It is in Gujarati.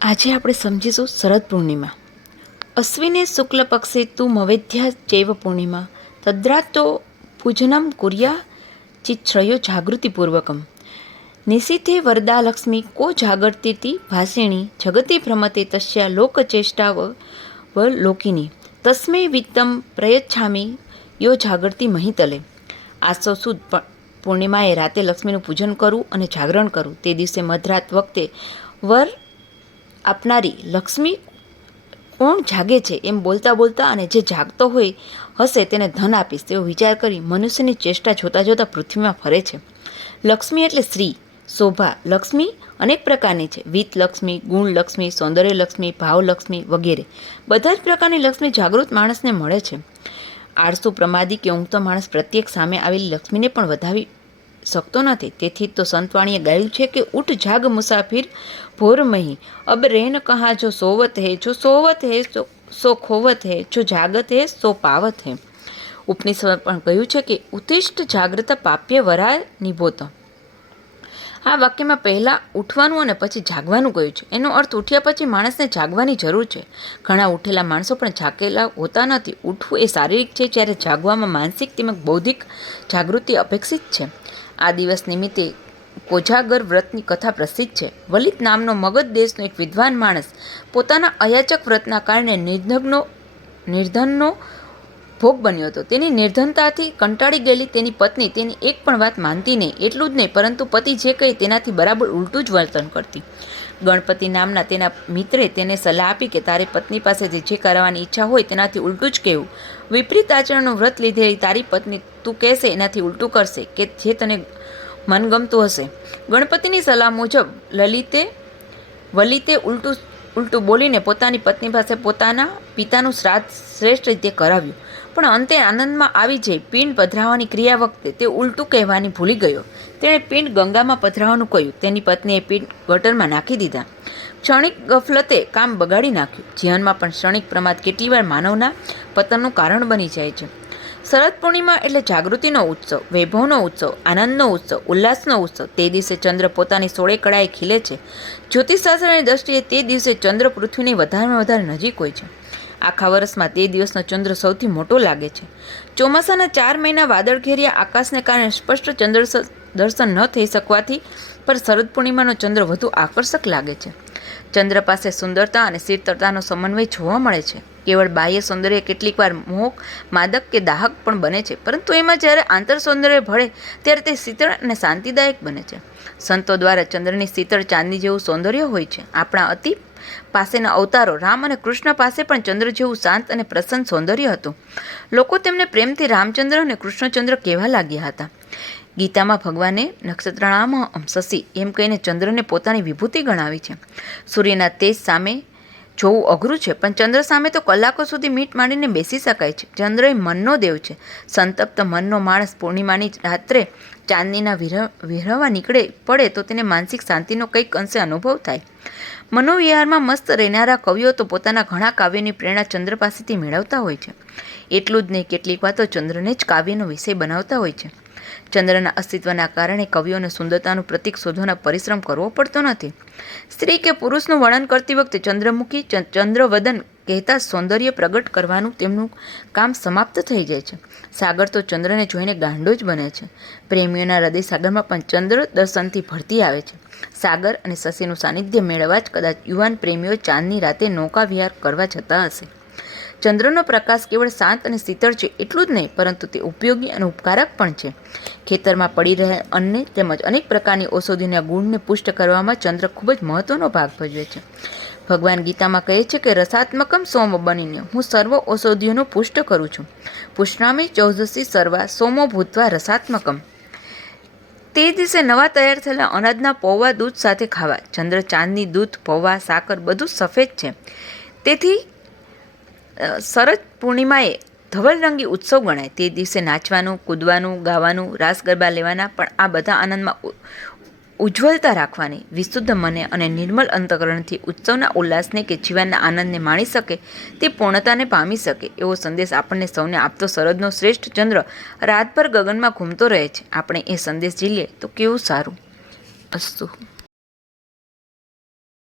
આજે આપણે સમજીશું શરદ પૂર્ણિમા. અશ્વિને શુક્લ પક્ષે તું મવેધ્યા ચૈવ પૂર્ણિમા તદ્રાતો પૂજનમ કુર્યા ચિત્શ્રયો જાગૃતિપૂર્વકમ. નિશિથે વરદા લક્ષ્મી કો જાગર્તિતિ ભાષિણી જગતિ ભ્રમતે તસ્યા લોકચેષ્ટાવ લોકિની તસ્મે વિત્તમ પ્રયચ્છામી યો જાગૃતિ મહિતલે. આસો સુદ પૂર્ણિમાએ રાતે લક્ષ્મીનું પૂજન કરવું અને જાગરણ કરવું. તે દિવસે મધરાત વખતે વર આપનારી લક્ષ્મી કોણ જાગે છે એમ બોલતા બોલતા અને જે જાગતો હોય હશે તેને ધન આપીશ તેવો વિચાર કરી મનુષ્યની ચેષ્ટા જોતા જોતા પૃથ્વીમાં ફરે છે. લક્ષ્મી એટલે શ્રી, શોભા. લક્ષ્મી અનેક પ્રકારની છે. વિત્ત લક્ષ્મી, ગુણ લક્ષ્મી, સૌંદર્ય લક્ષ્મી, ભાવ લક્ષ્મી વગેરે. બધા જ પ્રકારની લક્ષ્મી જાગૃત માણસને મળે છે. આળસુ, પ્રમાદી કે ઊંઘતો માણસ પ્રત્યેક સામે આવેલી લક્ષ્મીને પણ વધાવી શકતો નથી. તેથી તો સંતવાણીએ ગાયું છે કે ઉઠ જાગ મુસાફિર ભોર મહી અબ રહેન કહા જો સોવત હે, જો સોવત હે સો ખોવત હે, જો જાગત હે સો પાવત હે. ઉપનિષદ પણ કહ્યું છે કે ઉત્તિષ્ઠ જાગ્રત પાપ્ય વરાય નિભોત. આ વાક્યમાં પહેલાં ઉઠવાનું અને પછી જાગવાનું કહ્યું છે. એનો અર્થ ઉઠ્યા પછી માણસને જાગવાની જરૂર છે. ઘણા ઉઠેલા માણસો પણ જાગેલા હોતા નથી. ઉઠવું એ શારીરિક છે, જ્યારે જાગવામાં માનસિક તેમજ બૌદ્ધિક જાગૃતિ અપેક્ષિત છે. આ દિવસ નિમિત્તે કોજાગર વ્રતની કથા પ્રસિદ્ધ છે. વલિત નામનો મગધ દેશનો એક વિદ્વાન માણસ પોતાના અયાચક વ્રતના કારણે નિર્ધનનો ભોગ બન્યો હતો. તેની નિર્ધનતાથી કંટાળી ગયેલી તેની પત્ની તેની એક પણ વાત માનતી નહીં. એટલું જ નહીં, પરંતુ પતિ જે કહે તેનાથી બરાબર ઉલટું જ વર્તન કરતી. ગણપતિ નામના તેના મિત્રે તેને સલાહ આપી કે તારી પત્ની પાસેથી જે કરવાની ઈચ્છા હોય તેનાથી ઉલટું જ કહેવું. વિપરીત આચરણનું વ્રત લીધેલી તારી પત્ની તું કહેશે એનાથી ઉલટું કરશે કે જે તને મનગમતું હશે. ગણપતિની સલાહ મુજબ વલિતે ઉલટું બોલીને પોતાની પત્ની પાસે પોતાના પિતાનું શ્રાદ્ધ શ્રેષ્ઠ રીતે કરાવ્યું. પણ અંતે આનંદમાં આવી જઈ પિંડ પધરાવવાની ક્રિયા વખતે તે ઉલટું કહેવાની ભૂલી ગયો. તેણે પિંડ ગંગામાં પધરાવવાનું કહ્યું. તેની પત્નીએ પિંડ ગટરમાં નાખી દીધા. ક્ષણિક ગફલતે કામ બગાડી નાખ્યું. જીવનમાં પણ ક્ષણિક પ્રમાદ કેટલીવાર માનવના પતનનું કારણ બની જાય છે. શરદ પૂર્ણિમા એટલે જાગૃતિનો ઉત્સવ, વૈભવનો ઉત્સવ, આનંદનો ઉત્સવ, ઉલ્લાસનો ઉત્સવ. તે દિવસે ચંદ્ર પોતાની 16 કળાએ ખીલે છે. જ્યોતિષશાસ્ત્રની દ્રષ્ટિએ તે દિવસે ચંદ્ર પૃથ્વીની વધારેમાં વધારે નજીક હોય છે. આખા વર્ષમાં તે દિવસનો ચંદ્ર સૌથી મોટો લાગે છે. ચોમાસાના 4 મહિના વાદળઘેરિયા આકાશને કારણે સ્પષ્ટ ચંદ્ર દર્શન ન થઈ શકવાથી પણ શરદ પૂર્ણિમાનો ચંદ્ર વધુ આકર્ષક લાગે છે. ચંદ્ર પાસે સુંદરતા અને શીતળતાનો સમન્વય જોવા મળે છે. કેવળ બાહ્ય સૌંદર્ય કેટલીક વાર મોહક, માદક કે દાહક પણ બને છે, પરંતુ એમાં જ્યારે આંતર સૌંદર્ય ભળે ત્યારે તે શીતળ અને શાંતિદાયક બને છે. સંતો દ્વારા ચંદ્રની શીતળ ચાંદની જેવું સૌંદર્ય હોય છે. આપણા અતિ પાસેના અવતારો રામ અને કૃષ્ણ પાસે પણ ચંદ્ર જેવું શાંત અને પ્રસન્ન સૌંદર્ય હતું. લોકો તેમને પ્રેમથી રામચંદ્ર અને કૃષ્ણચંદ્ર કહેવા લાગ્યા હતા. ગીતામાં ભગવાને નક્ષત્રણામ શશી એમ કહીને ચંદ્રને પોતાની વિભૂતિ ગણાવી છે. સૂર્યના તેજ સામે જોવું અઘરું છે, પણ ચંદ્ર સામે તો કલાકો સુધી મીટ માંડીને બેસી શકાય છે. ચંદ્ર એ મનનો દેવ છે. સંતપ્ત મનનો માણસ પૂર્ણિમાની રાત્રે ચાંદનીના વિહરવા નીકળે પડે તો તેને માનસિક શાંતિનો કંઈક અંશે અનુભવ થાય. મનોવિહારમાં મસ્ત રહેનારા કવિઓ તો પોતાના ઘણા કાવ્યોની પ્રેરણા ચંદ્ર પાસેથી મેળવતા હોય છે. એટલું જ નહીં, કેટલીક વાતો ચંદ્રને જ કાવ્યનો વિષય બનાવતા હોય છે. ચંદ્રના અસ્તિત્વના કારણે કવિઓને સુંદરતાનું પ્રતીક શોધવાનો પરિશ્રમ કરવો પડતો નથી. સ્ત્રી કે પુરુષનું વર્ણન કરતી વખતે ચંદ્રમુખી, ચંદ્રવદન કહેતા સૌંદર્ય પ્રગટ કરવાનું તેમનું કામ સમાપ્ત થઈ જાય છે. સાગર તો ચંદ્રને જોઈને ગાંડો જ બને છે. પ્રેમીઓના હૃદય સાગરમાં પણ ચંદ્ર દર્શનથી ભરતી આવે છે. સાગર અને શશીનું સાનિધ્ય મેળવવા જ કદાચ યુવાન પ્રેમીઓ ચાંદની રાતે નૌકા વિહાર કરવા જતા હશે. ચંદ્રનો પ્રકાશ કેવળ શાંત અને શીતળ છે એટલું જ નહીં, પરંતુ તે ઉપયોગી અને ઉપકારક પણ છે. ખેતરમાં પડી રહેલ અન્ન તેમજ અનેક પ્રકારની ઔષધિના ગુણને પુષ્ટ કરવામાં ચંદ્ર ખૂબ જ મહત્વનો ભાગ ભજવે છે. ભગવાન ગીતામાં કહે છે કે રસાત્મકમ સોમ બનીને હું સર્વ ઔષધિઓનું પુષ્ટ કરું છું. પુષ્ણામી ચૌદસી સર્વા સોમો ભૂતવા રસાત્મકમ. તે દિવસે નવા તૈયાર થયેલા અનાજના પૌવા દૂધ સાથે ખાવા. ચંદ્ર, ચાંદની, દૂધ, પૌવા, સાકર બધું સફેદ છે. તેથી શરદ પૂર્ણિમાએ ધવલરંગી ઉત્સવ ગણાય. તે દિવસે નાચવાનું, કૂદવાનું, ગાવાનું, રાસ ગરબા લેવાના, પણ આ બધા આનંદમાં ઉજ્જવલતા રાખવાની. વિશુદ્ધ મને અને નિર્મલ અંતકરણથી ઉત્સવના ઉલ્લાસને કે જીવનના આનંદને માણી શકે, તે પૂર્ણતાને પામી શકે એવો સંદેશ આપણને સૌને આપતો શરદનો શ્રેષ્ઠ ચંદ્ર રાતભર ગગનમાં ઘૂમતો રહે છે. આપણે એ સંદેશ ઝીલીએ તો કેવું સારું. અસ્તુ.